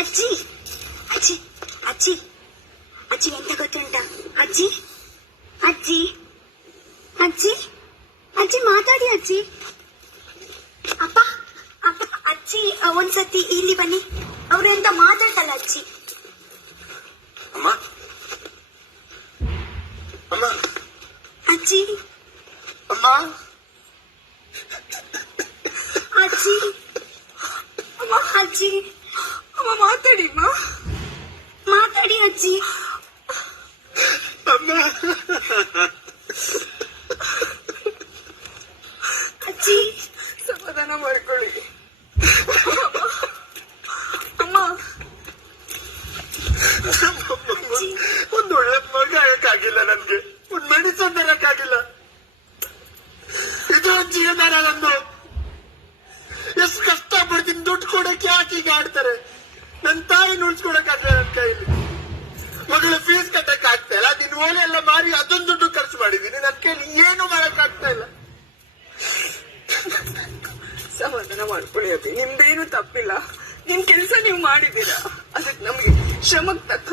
ಅಜ್ಜಿ ಅಜ್ಜಿ ಅಜ್ಜಿ ಅಜ್ಜಿ ಎಂತ ಗೊತ್ತುಂಟ ಅಜ್ಜಿ ಅಜ್ಜಿ ಅಜ್ಜಿ ಅಜ್ಜಿ ಮಾತಾಡಿ ಅಜ್ಜಿ. ಅಪ್ಪ ಅಪ್ಪ ಅಜ್ಜಿ ಒಂದ್ಸತಿ ಇಲ್ಲಿ ಬನ್ನಿ. ಅವ್ರು ಎಂತ ಮಾತಾಡ್ತಲ್ಲ ಅಜ್ಜಿ. ಅಮ್ಮ ಅಮ್ಮ ಅಜ್ಜಿ ಅಮ್ಮ ಅಜ್ಜಿ ಅಮ್ಮ ಅಜ್ಜಿ ಅಮ್ಮ ಮಾತಾಡಿ ಅಮ್ಮ, ಮಾತಾಡಿ ಅಜ್ಜಿ. ಅಮ್ಮ ಅಜ್ಜಿ ಸಮಾಧಾನ ಮಾಡ್ಕೊಳ್ಳಿ ಅಮ್ಮ. ಒಂದು ಒಳ್ಳೆ ಮಗ ಆಗಕ್ಕಾಗಿಲ್ಲ, ನನ್ಗೆ ಒಂದು ಮೆಡಿಸನ್ ತರಕ್ಕಾಗಿಲ್ಲ. ಇದು ಜೀವನ ನಂದು. ಎಷ್ಟು ಕಷ್ಟ ಪಡ್ತೀನಿ, ದುಡ್ಡು ಕೊಡಕ್ಕೆ ಯಾಕೆ ಈಗ ಆಡ್ತಾರೆ. ನನ್ನ ತಾಯಿನ ಉಳಿಸ್ಕೊಡಕ್ ಆಗ್ತದೆ ನನ್ನ ಕೈಲಿ. ಮಗಳ ಫೀಸ್ ಕಟ್ಟಕ್ ಆಗ್ತಾ ಇಲ್ಲ. ನಿನ್ ಓಲೆ ಎಲ್ಲ ಮಾರಿ ಅದೊಂದು ದುಡ್ಡು ಖರ್ಚು ಮಾಡಿದೀನಿ. ನನ್ನ ಕೈಲಿ ಏನು ಮಾಡಕ್ ಆಗ್ತಾ ಇಲ್ಲ. ಸಮಾಧಾನ ಮಾಡ್ಕೊಳ್ಳಿ ಅಪ್ಪಿ, ನಿಮ್ದೇನು ತಪ್ಪಿಲ್ಲ. ನಿಮ್ ಕೆಲಸ ನೀವು ಮಾಡಿದೀರಾ, ಅದಕ್ಕೆ ನಮ್ಗೆ ಶ್ರಮಕ್ಕೆ ತಕ್ಕ